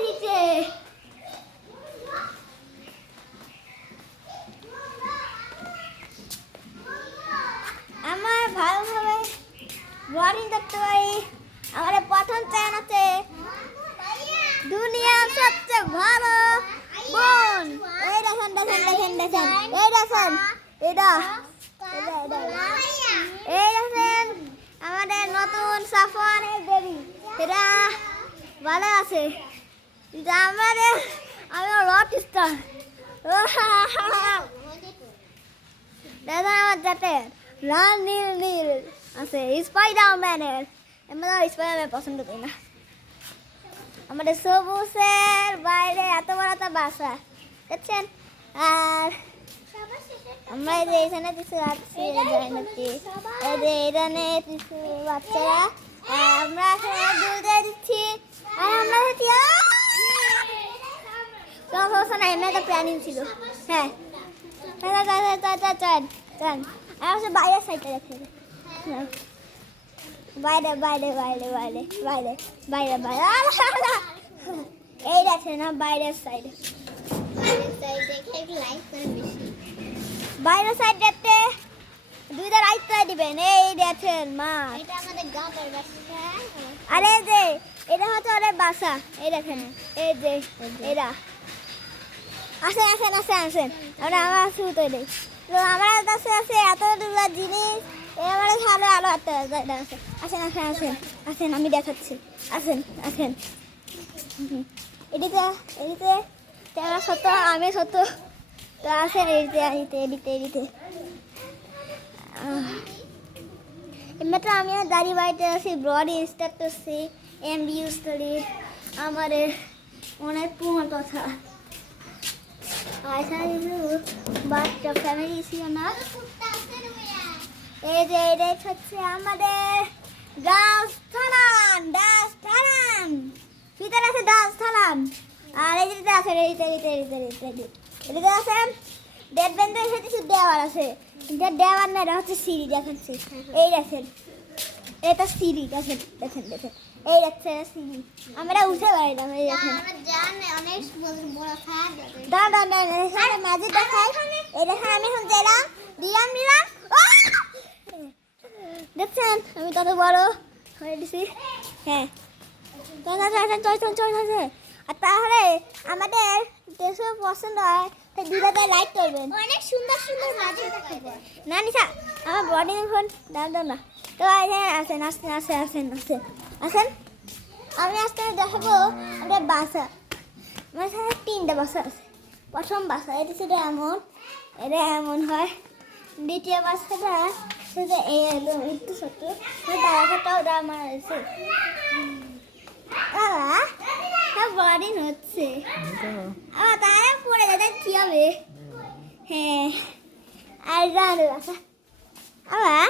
দিচ্ছে। আমার ভালোভাবে ড্রয়িং করতে পারি। আমাদের প্রথম চ্যানেল আছে দুনিয়ার সবচেয়ে ভালো বোন। এই দেখেন দেখেন দেখেন দেখেন, এই দেখেন এটা এই দেখেন আমাদের নতুন সাফওয়ানের বেবি। এটা ভালো আছে। আমাদের আমি রক স্টার। দেখেন আমার যাতে লাল নীল নীল আছে স্পাইডারম্যানের। আমরা স্পাইডারম্যান পছন্দ করি না। আমাদের সবুজের বাইরে এত বড় একটা বাসা দেখছেন। আর আমরা এই যে এখানে কিছু আছে যাই নাকি, এই যে এখানে কিছু বাচ্চারা আমরা এখানে দুধ দিয়ে দিচ্ছি। আর আমরা সমস্যা নাই, এমনি একটা প্ল্যানিং ছিল। হ্যাঁ চান আর হচ্ছে বাইরের সাইডটা দেখে বাইরে বাইরে বাইরে বাইরে বাইরে বাইরে বাইরে এই দেখে না বাইরের সাইডে, বাইরের সাইড দেখতে দুইটা রাইট করে দিবেন। এই দেখেন মা, আরে যে এটা হচ্ছে ওদের বাসা। এই দেখেন এই যে এরা আসেন আসেন আসেন আসেন, আমরা আমার শুরুতে দেই। তো আমার কাছে আছে এতগুলো জিনিস, এবারে ভালো আলো আছে। আসেন আসেন আসেন আসেন আমি দেখাচ্ছি। আসেন আসেন এদিকে এদিকে ক্যামেরা সত্য আমি সত্য। তো আসেন এদিকে এদিকে এদিকে এদিকে। এমনিতে আমি দাড়ি বাড়িতে আছি, ব্রড স্টার্ট করছি, এম ইউজ করি। আমাদের অনেক পুরনো কথা। বাচ্চা ফ্যামিলি ছিল না। এই যে এটা হচ্ছে আমাদের দাস্তান দাস্তান, ভিতরে আছে দাস্তান। আর এই যে আছে এদিকে আছে ডেড বেন্ডের সাথে কিছু দেওয়ার আছে। দেওয়ার না, এটা হচ্ছে সিঁড়ি দেখাচ্ছি। এই দেখেন এটা সিঁড়ি দেখেন দেখেন দেখেন, এই দেখছে সিঁড়ি। আমরা উঠে পারিলাম। এই দেখেন মাঝে দেখাই। এই দেখেন আমি এখন গেলাম দিলাম দিলাম দেখছেন আমি কত বড় হয়ে দিছি। হ্যাঁ আর তাহলে আমাদের দেশে পছন্দ হয় তো দিদাতে লাইক করবেন। অনেক সুন্দর সুন্দর ম্যাজিক দেখাবো না নিশা, আমার বডি ফোন দাও দাও না। তো হ্যাঁ আসেন আসেন আসেন আসেন আসেন আসেন, আমি আজকে দেখাবো আমাদের বাসা। আমার সাথে 3টা বাসা আছে। প্রথম বাসা এটা সেটা এমন হয়। দ্বিতীয় বাসাটা সেটা একটু ছোট, দাঁড়াটাও আমার আছে। বডিং হচ্ছে তারা পড়ে যাবে কি হবে। হ্যাঁ আর জানো বাসা আবার